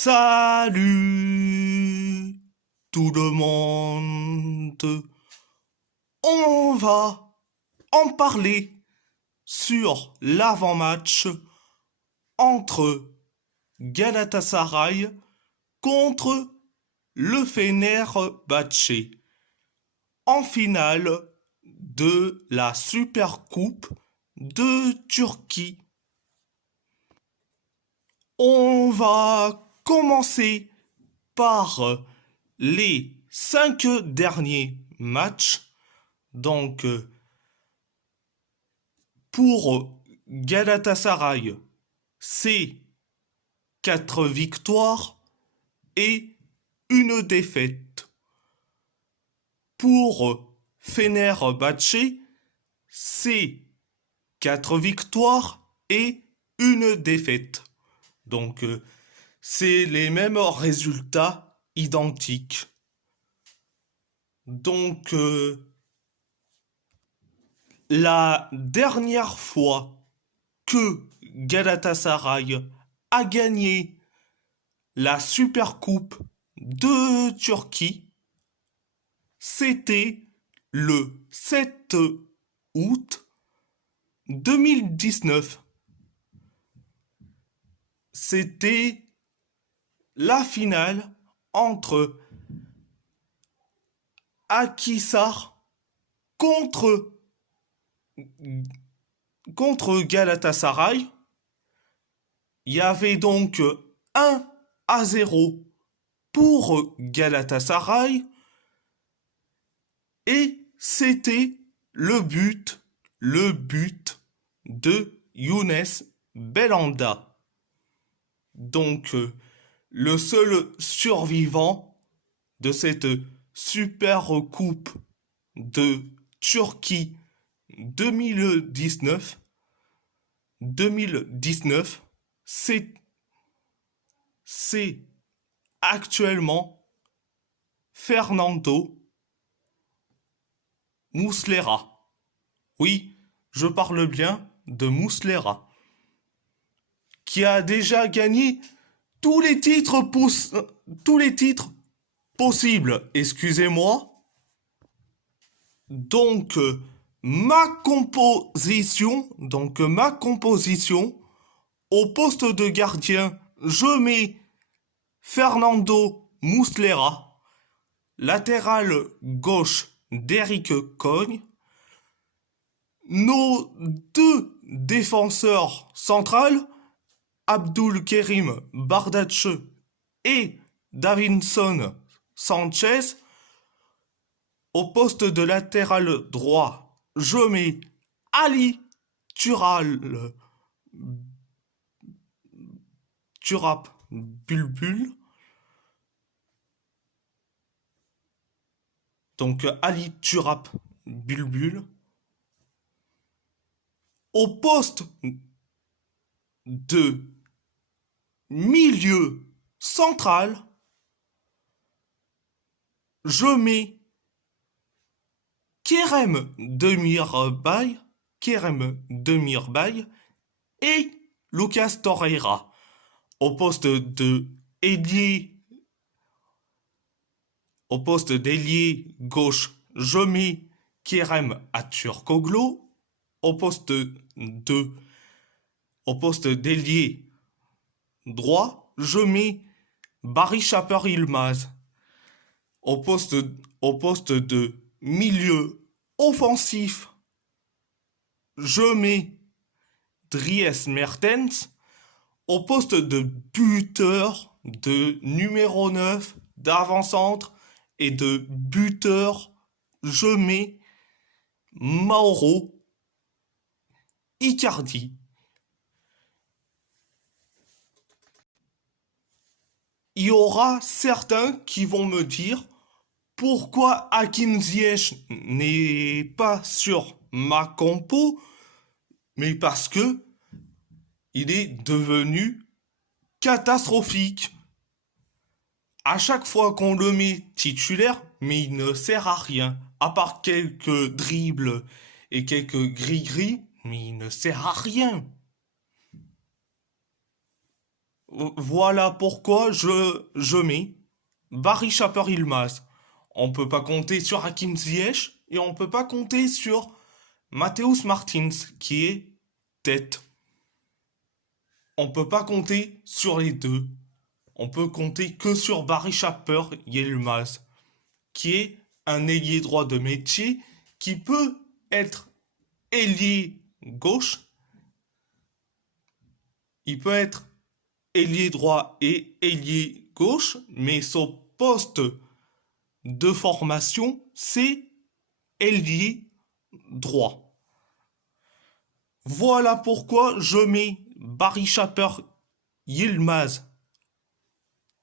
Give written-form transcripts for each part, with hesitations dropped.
Salut tout le monde. On va en parler sur l'avant-match entre Galatasaray contre le Fenerbahçe en finale de la Supercoupe de Turquie. On va commencer par les 5 derniers matchs. Donc, pour Galatasaray, c'est 4 victoires et une défaite. Pour Fenerbahçe, c'est 4 victoires et une défaite. Donc, c'est les mêmes résultats identiques. Donc, la dernière fois que Galatasaray a gagné la Supercoupe de Turquie, c'était le 7 août 2019. C'était la finale entre Akhisar contre Galatasaray. Il y avait donc 1-0 pour Galatasaray et c'était le but de Younes Belhanda. Donc, le seul survivant de cette super coupe de Turquie 2019, c'est actuellement Fernando Muslera. Oui, je parle bien de Muslera, qui a déjà gagné tous les titres possibles. Excusez-moi. Donc, ma composition, au poste de gardien, je mets Fernando Muslera, latéral gauche d'Eric Cogne. Nos deux défenseurs centrales, Abdulkerim Bardach et Davinson Sanchez. Au poste de latéral droit, je mets Ali Turap Bulbul. Donc Ali Turap Bulbul. Au poste de milieu central, je mets Kerem Demirbay et Lucas Torreira. Au poste d'ailier gauche, je mets Kerem Aktürkoğlu. Au poste d'ailier droit, je mets Barry Chaper Yılmaz. Au poste de milieu offensif, je mets Dries Mertens. Au poste de buteur, de numéro 9, d'avant-centre et de buteur, je mets Mauro Icardi. Il y aura certains qui vont me dire pourquoi Hakim Ziyech n'est pas sur ma compo, mais parce que il est devenu catastrophique. À chaque fois qu'on le met titulaire, mais il ne sert à rien. À part quelques dribbles et quelques gris-gris, mais il ne sert à rien. Voilà pourquoi je mets Barry Shapper Ilmaz. On peut pas compter sur Hakim Ziyech et on peut pas compter sur Matthäus Martins qui est tête. On peut pas compter sur les deux. On peut compter que sur Barry Shapper Yilmaz, qui est un ailier droit de métier qui peut être ailier gauche. Il peut être ailier droit et ailier gauche, mais son poste de formation, c'est ailier droit. Voilà pourquoi je mets Barry Shapper Yilmaz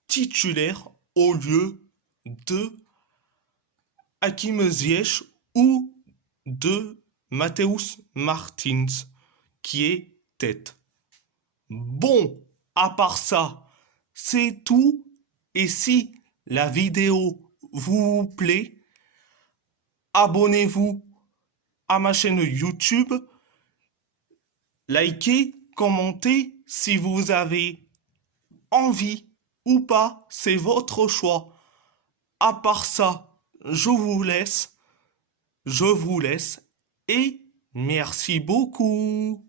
titulaire au lieu de Hakim Ziyech ou de Matthäus Martins qui est tête. Bon, à part ça, c'est tout. Et si la vidéo vous plaît, abonnez-vous à ma chaîne YouTube, likez, commentez si vous avez envie ou pas, c'est votre choix. À part ça, je vous laisse et merci beaucoup.